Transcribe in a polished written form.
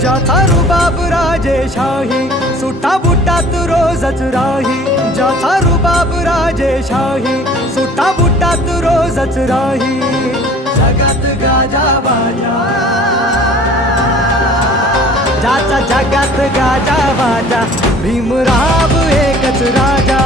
ज्याचा रुबाब राजेशाही, सुटा बुटात रोजच राही. ज्याचा रुबाब राजेशाही, सुटा बुटात रोजच राही. जगात गाजा बाजा, ज्याचा जगात गाजा बाजा, भीमराव एकच राजा.